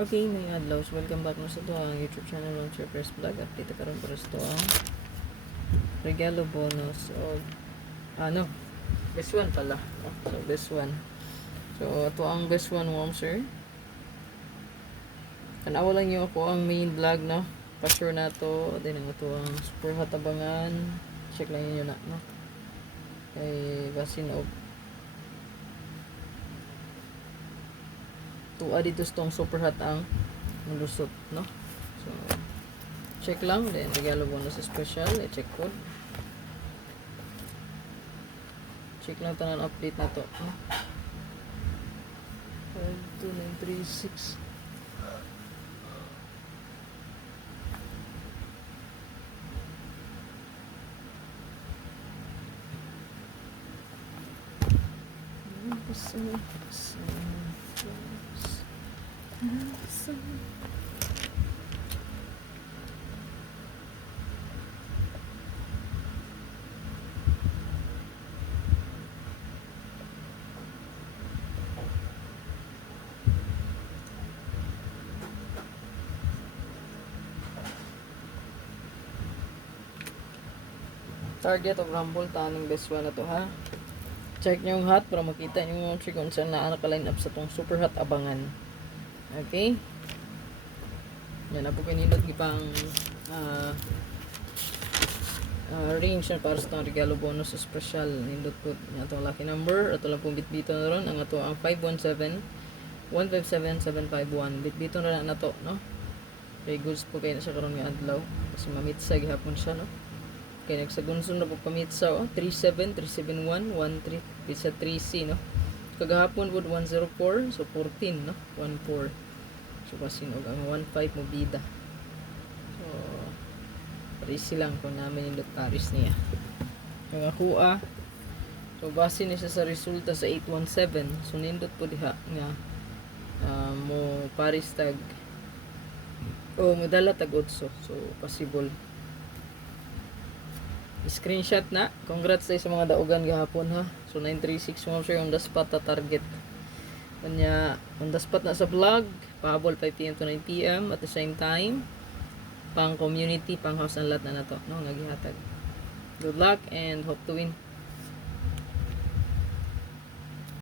Okay, may adlaw. So, welcome back mo sa to ang YouTube channel ng First Vlog. Update karon para sa to ang regalo bonus o best one pala. So, best one. So, ito ang best one, ma'am sir. Tanawa lang yung ako ang main vlog, no? Pa-sure na to. Then, ito ang super hatabangan. Check lang yun na, no? Kay basin og tuwa dito stong super hot ang malusot, no? So, check lang. Then, regalo bonus special. I-check code. Check lang tanan update na to, no? 52936. Target of Rumble taning best one na to, ha. Check nyo yung hot para makita nyo yung kung saan na naka-line up sa tong super hot abangan. Okay? Yan na po kinindot gipang range na para sa itong regalo bonus special. Nindot po na itong lucky number. Ito lang pong bitbito na ron. Ang ito ang 517-157-751. Bitbito na na to, no? Kay goods po kayo na siya karoon ng adlaw. Kasi mamitsa gihapon siya, no? Kaya nagsagunson na po pamitsa, 37, 371, 13, pizza 3C, no? Kagahapon po 104, so 14, no? 14. So kasi ang 15 mo bida. So, parisi lang kung namin yung Paris niya. Yung ako, so base niya sa resulta sa 817. So, nindot po diha nga mo Paris tag modala tag 8. So, possible. Screenshot na. Congrats tayo sa mga daugan gahapon, ha. So 936 mo sure yung the spot na target. Kanya on the spot na sa vlog, pahabol 5 PM to 9 PM at the same time pang community, pang house and lot na to, no, nagihatag. Good luck and hope to win.